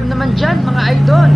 subscribe naman dyan, mga idol.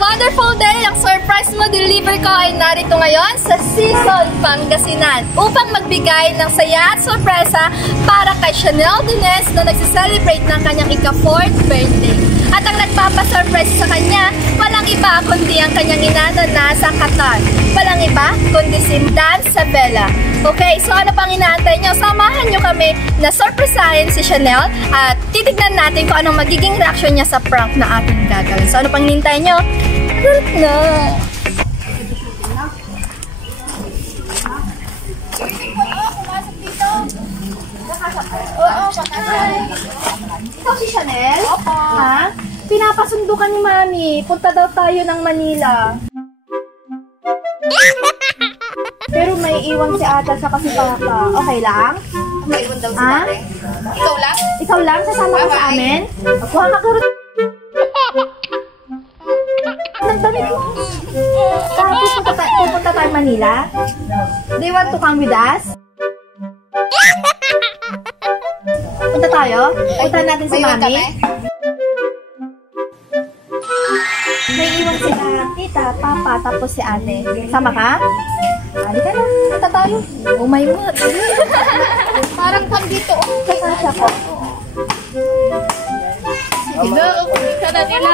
Wonderful day! Ang surprise mo deliver ko ay narito ngayon sa Season Pangasinan upang magbigay ng saya at sorpresa para kay Chanel Dines na nagsiselebrate ng kanyang ika-4th birthday. At ang nagpapasurprise sa kanya, walang iba kundi ang kanyang ina na nasa Qatar. Walang iba kundi si Dan Sabela. Okay, so ano pang inaantay nyo? Samahan nyo kami na surprisahin si Chanel at titignan natin kung anong magiging reaction niya sa prank na ating gagawin. So ano pang hinintay nyo? No. Pumasok dito. Oo, patay. Ikaw si Chanel? Opo. Ha? Pinapasundo ka ni Mami. Punta daw tayo ng Manila. Pero may iwan si Ata sa kasi Papa. Okay lang? May iwan daw si Ate. Ikaw lang? Ikaw lang? Sasama ka sa amin? Kuha ka karot. Nagdamit mo. Tapos pupunta tayo Manila? Do you want to come with us? Punta tayo? Punta natin si Mami? May iwan sila tita, papa, tapos si ate. Sama ka? Halika na, punta tayo. Oh my God. Parang pang dito. Kasasya ko. Hello, kumita na nila.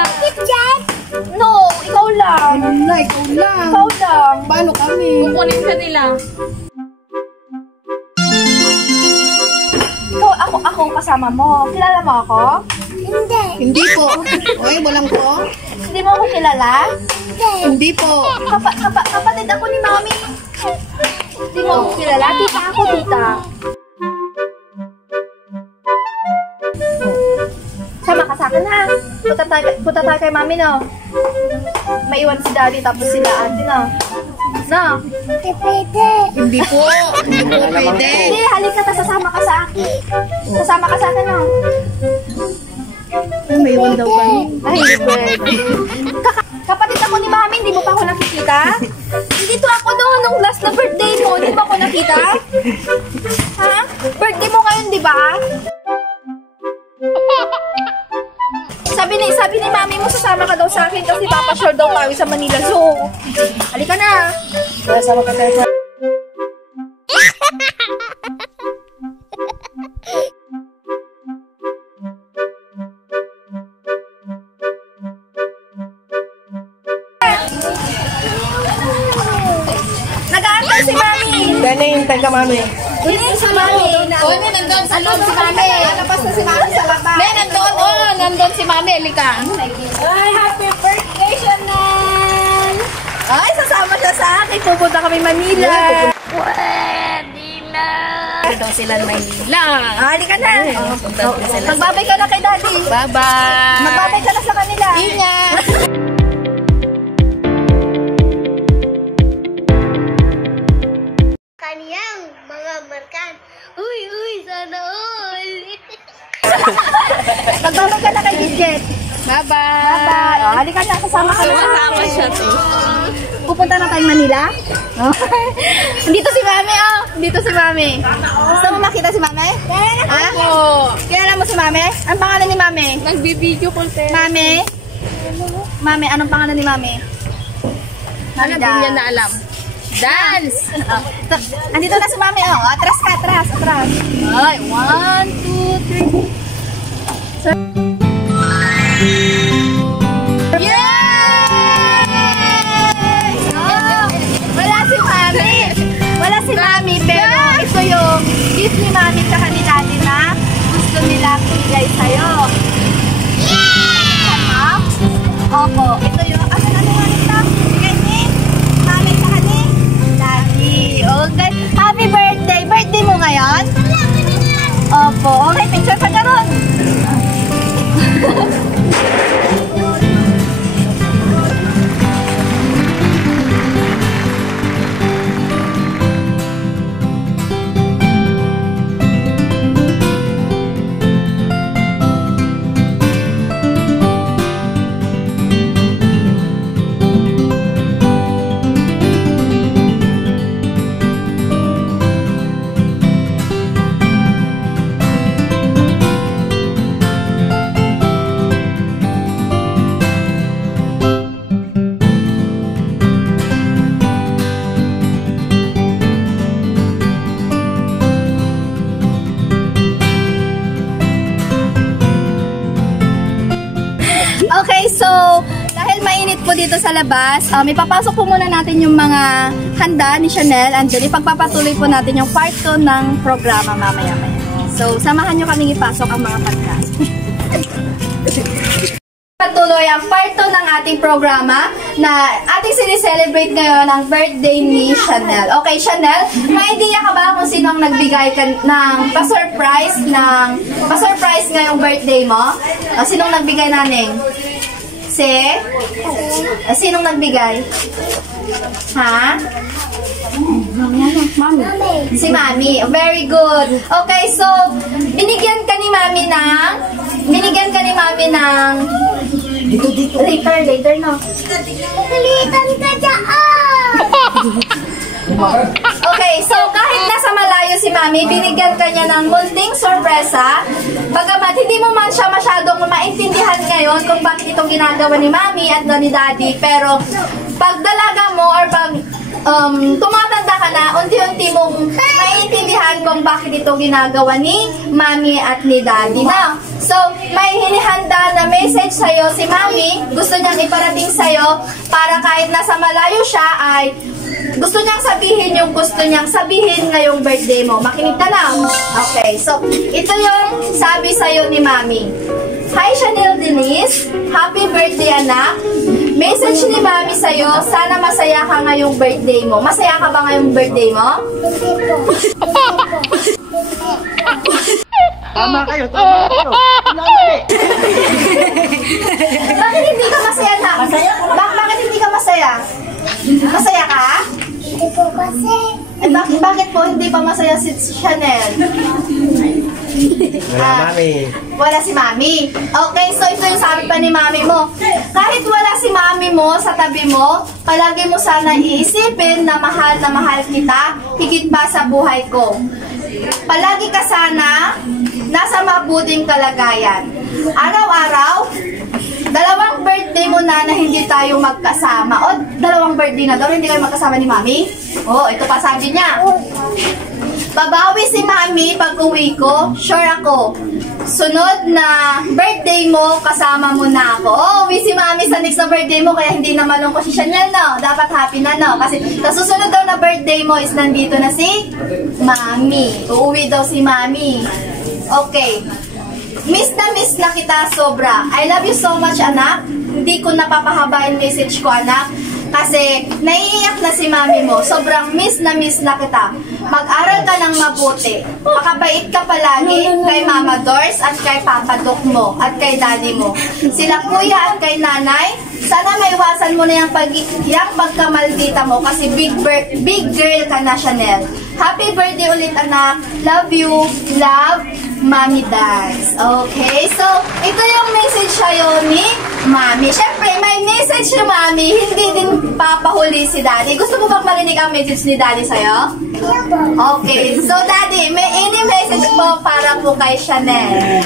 No, ikaw lang. Ikaw lang. Ikaw lang. Paano kami? Kukunin ka nila. Ikaw, ako kasama mo. Kilala mo ako? Hindi po. Oy, walang po. Hindi mo ako kilala? Hindi po. Kapatid ako ni Mami. Hindi mo ako kilala? Tita ako, tita. Sama ka sa akin, ha? Punta tayo kay Mami, no? May iwan si Daddy, tapos sila ate, no? No? Hindi po. Hindi po pwede. Hindi, halika ka, sasama ka sa akin. Sasama ka sa akin, no? Ay, may iwan daw kami. Ay, hindi pwede. Kapatid ako ni Mami, hindi mo pa ako nakikita? Dito ako noon, nung last na birthday mo, hindi mo ako nakita? Ha? Birthday mo ngayon, di ba? Sabi ni Mami mo, sasama ka daw sa akin kasi papashore daw kami sa Manila Zoo. Halika na. Sama ka tayo. Nag-aantay si Mami. Dahil nahihintay ka, Mami. Hindi si Mami. Oy, may nandun sa loob si Mami. Lalabas na si Mami sa baba. May nandun. Oh, nandun si Mami. Halika. Ay, happy birthday, Chanel! Ay, sasama siya sa akin. Pupunta kami Manila. Pwede na. Daw sila ng Manila. Halika na. Sila. Magbabay ka na kay Daddy. Bye-bye. Magbabay ka na sa kanila. Ingat. Kaniyang mga markan. Uy, sana all. Magbabay ka na kay Gidget. Bye-bye. Bye-bye. Oh, halika na. Sasama ka na sa Sumasama akin. siya to. Pupunta na tayo Manila? Oh. Dito si Mami, oh. Dito si Mami. Gusto mo makita si Mami? Ha? Oo. Kilala mo si Mami? Ang pangalan ni Mami? Nagbibideo ko tayo. Mami? Mami, anong pangalan ni Mami? Ano din niya na alam? Dance! Andito na si Mami, oh. Atras ka, atras, atras. Ay, 1, 2, 3. Yay! Oh, wala si Mami. Wala si Mami, pero ito yung gift ni Mami sa kanila na gusto nila bigay sa'yo. Yay! dito sa labas. May papasok po muna natin yung mga handa ni Chanel and then ipagpapatuloy po natin yung part 2 ng programa mamaya-maya. So, samahan nyo kaming ipasok ang mga podcast. Patuloy ang part 2 ng ating programa na ating sinicelebrate ngayon ang birthday ni Chanel. Okay, Chanel, may idea ka ba kung sino ang nagbigay ng pa-surprise ngayong birthday mo? Sinong nagbigay naning? Sinong nagbigay? Ha? Mami. Si Mami. Very good. Okay, so binigyan ka ni Mami ng later no. Palitan ka dyan! Okay, so kahit nasa malayo si Mami, binigyan ka niya ng munting sorpresa. Bagamat hindi mo man siya masyadong maintindihan ngayon kung bakit itong ginagawa ni Mami at ni Daddy, pero pag dalaga mo or pag tumatanda ka na, unti-unti mong maiintindihan kung bakit ito ginagawa ni Mami at ni Daddy na. So, may hinihanda na message sa'yo si Mami, gusto niyang iparating sa'yo para kahit nasa malayo siya ay gusto niyang sabihin yung gusto niyang sabihin ngayong birthday mo. Makinig ka lang. Okay, so ito yung sabi sa'yo ni Mami. Hi Chanel Denise, happy birthday anak. Message ni Mami sa'yo, sana masaya ka ngayong birthday mo. Masaya ka ba ngayong birthday mo? Tama kayo. Bakit hindi ka masaya na? Bakit hindi ka masaya? Masaya ka? Hindi po kasi. Bakit po hindi pa masaya si Chanel? Wala Mami. Wala si Mami. Okay, so ito yung sabi pa ni Mami mo. Kahit wala si Mami mo sa tabi mo, palagi mo sana iisipin na mahal kita, higit pa sa buhay ko. Palagi ka sana nasa mabuting kalagayan. Araw-araw, dalawang birthday mo na hindi tayo magkasama. O, dalawang birthday na daw, hindi kayo magkasama ni Mami? O, ito pa sabi niya. Babawi si Mami pag uwi ko, sure ako. Sunod na birthday mo, kasama mo na ako. Oh, uwi si Mami sa next na birthday mo, kaya hindi na malungkot si Chanel, no? Dapat happy na, no? Kasi susunod daw na birthday mo is nandito na si Mami. Uuwi daw si Mami. Okay. Miss na kita sobra. I love you so much, anak. Hindi ko napapahaba yung message ko, anak. Kasi naiiyak na si Mami mo. Sobrang miss na kita. Mag-aral ka ng mabuti. Makabait ka palagi kay Mama Dors at kay Papa Doc mo at kay Daddy mo. Sila kuya at kay nanay. Sana maiwasan mo na yung pagkamaldita mo kasi big girl ka na, Chanel. Happy birthday ulit, anak. Love you. Love, Mami Dance. Okay, so ito yung message sa'yo ni Mami. Siyempre, may message si Mami, hindi din papahuli si Daddy. Gusto mo bang marinig ang message ni Daddy sa'yo? Okay, so Daddy, may any message po para po kay Chanel.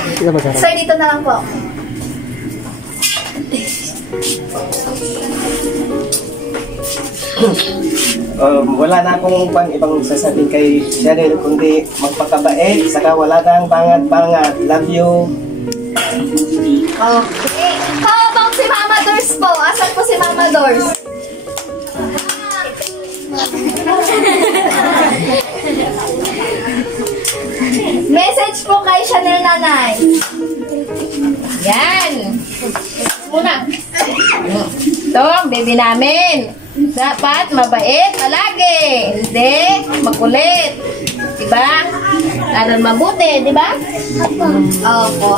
Sir, dito na lang po. Wala na akong ibang sasabihin kay Chanel kundi magpakabait, saka wala nang bangat-bangat. Love you. Okay. How about si Mama Dors po? Asan po si Mama Dors? Message po kay Chanel nanay. Yan. Muna. Ito ang baby namin. Dapat mabait palagi. Hindi makulit. Diba? Aral mabuti, diba? Opo.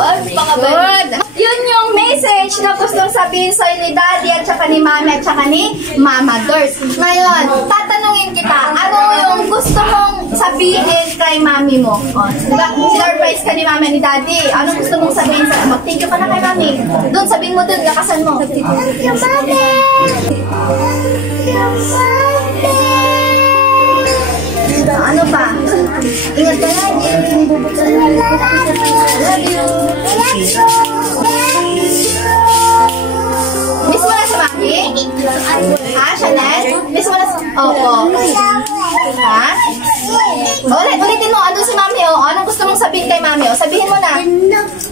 Good. Yun yung message na gustong sabihin sa'yo ni Daddy at saka ni Mami at saka ni Mama Dors. Ngayon, tatanungin kita, ano yung gusto mong sabihin kay Mami mo? O, diba? Surprise ka ni Mami at ni Daddy. Anong gusto mong sabihin sa'yo? Mag-thank you ka na kay Mami. Doon, sabihin mo doon, lakasan mo. Thank you, Mami! Thank you, Mami! Ano pa? Ingat ka lagi. Love you. Miss mo na si Mami? Ha, Chanel? Miss mo na si... Opo. Ha? Ulitin mo. Andun si Mami, oh. Anong gusto mong sabihin kay Mami, oh? Sabihin mo na.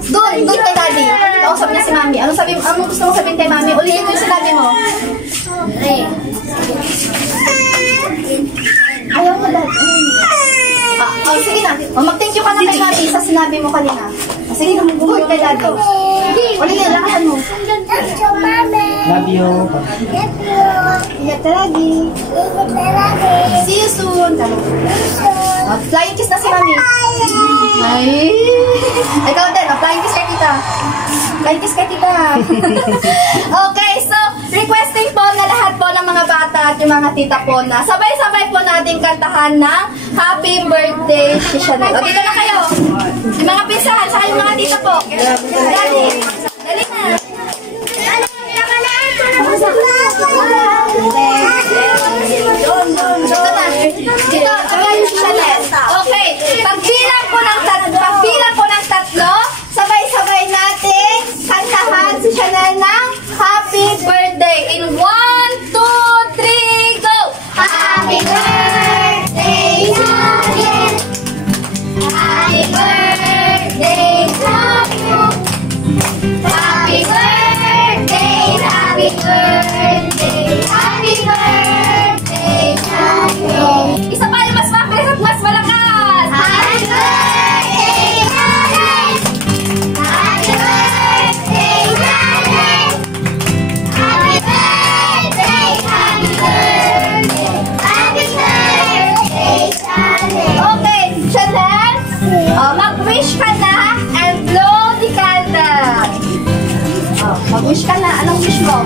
Doon kay Daddy. Kausap niya si Mami. Anong gusto mong sabihin kay Mami? Ulitin mo yung sinabi mo. Okay. Ayaw mo dad. Sige na. Mag-thank you ka na kay Mami sa sinabi mo kanina. Sige na, mag-thank kay dad. Ulit na, lakasan mo. Love you. Ingat ka lagi. See you soon. Flying kiss na si Mami. Ay. Ikaw din, flying kiss kay tita. Flying kiss kay tita. Okay, so, requesting po na lahat po ng mga bata at yung mga tita po na sabay-sabay po natin kantahan ng Happy Birthday si Chanel. O, dito na kayo. Yung mga pinsahan, saka yung mga tita po. Dali. Dali na. Dito, sabay si Chanel. Okay, pagbilang po ng tatlo, sabay-sabay natin kantahan si Chanel ng Happy Birthday. In 1, 2, 3, go! Happy birthday, Chanel! Happy birthday to you! Happy birthday, happy birthday, happy birthday, Chanel! Isa pa yung mas mabilis at mas malakas! Happy birthday, Chanel! Happy birthday, Chanel! Happy birthday, happy birthday, happy birthday, Chanel! Okay, Chanel, mag-wish ka na and blow the candle. Mag-wish ka na. Anong wish mo?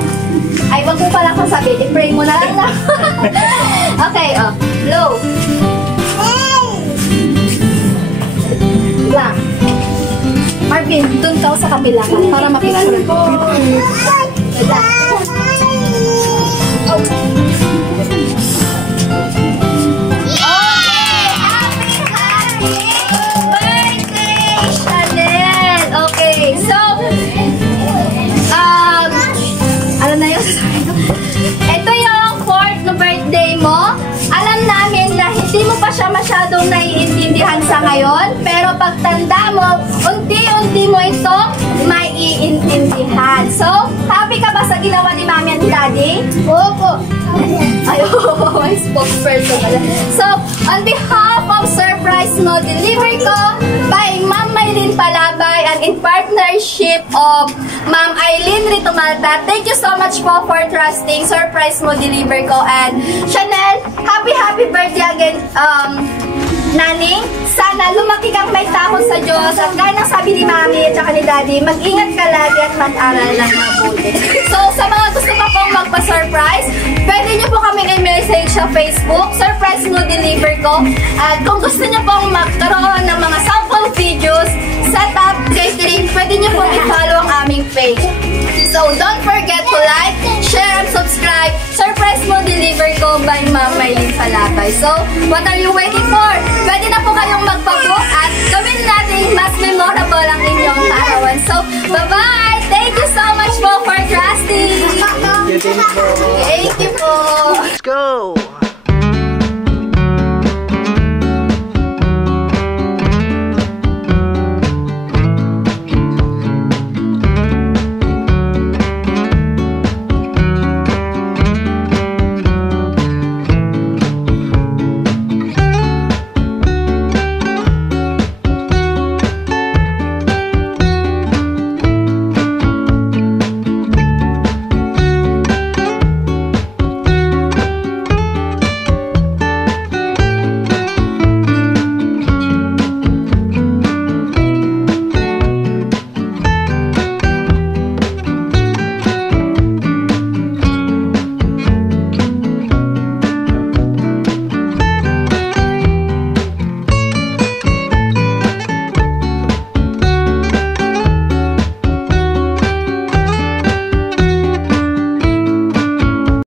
Ay, wag mo pala kung sabi. I-pray mo na lang na. Okay, blow. Lang. Marvin, dun ka sa kabila ka para mapicture ko. Siya masyadong naiintindihan sa ngayon, pero pagtanda mo, unti-unti mo itong maiintindihan. So, happy ka ba sa ginawa ni Mami at Daddy? Opo. Ay, may spokesperson pala. So, on behalf of Surprise Mo Deliver Ko by Ma'am Maylin Palabay and in partnership of Ma'am Aileen Ritumalta, thank you so much po for trusting Surprise Mo Deliver Ko. And Chanel, happy birthday again, Naning. Sana lumaki kang may takot sa Diyos at gaya ng sabi ni Mami at saka ni Daddy, mag-ingat ka lagi at mag-aral ng mabuti. So, sa mga gusto pa pong magpa-surprise, pwede nyo po kami i-message sa Facebook, Surprise Mo Deliver Ko. At kung gusto nyo pong magkaroon ng mga sample videos, setup, catering, pwede nyo pong i-follow ang aming page. So, don't forget to like, share, and subscribe. Surprise Mo Deliver Ko by Ma'am Maylin Palabay. So, what are you waiting for? Pwede na po kayong magpabook at gawin natin mas memorable ang inyong kaarawan. So, bye-bye! Thank you so much po for trusting! Thank you po. Thank you po! Let's go!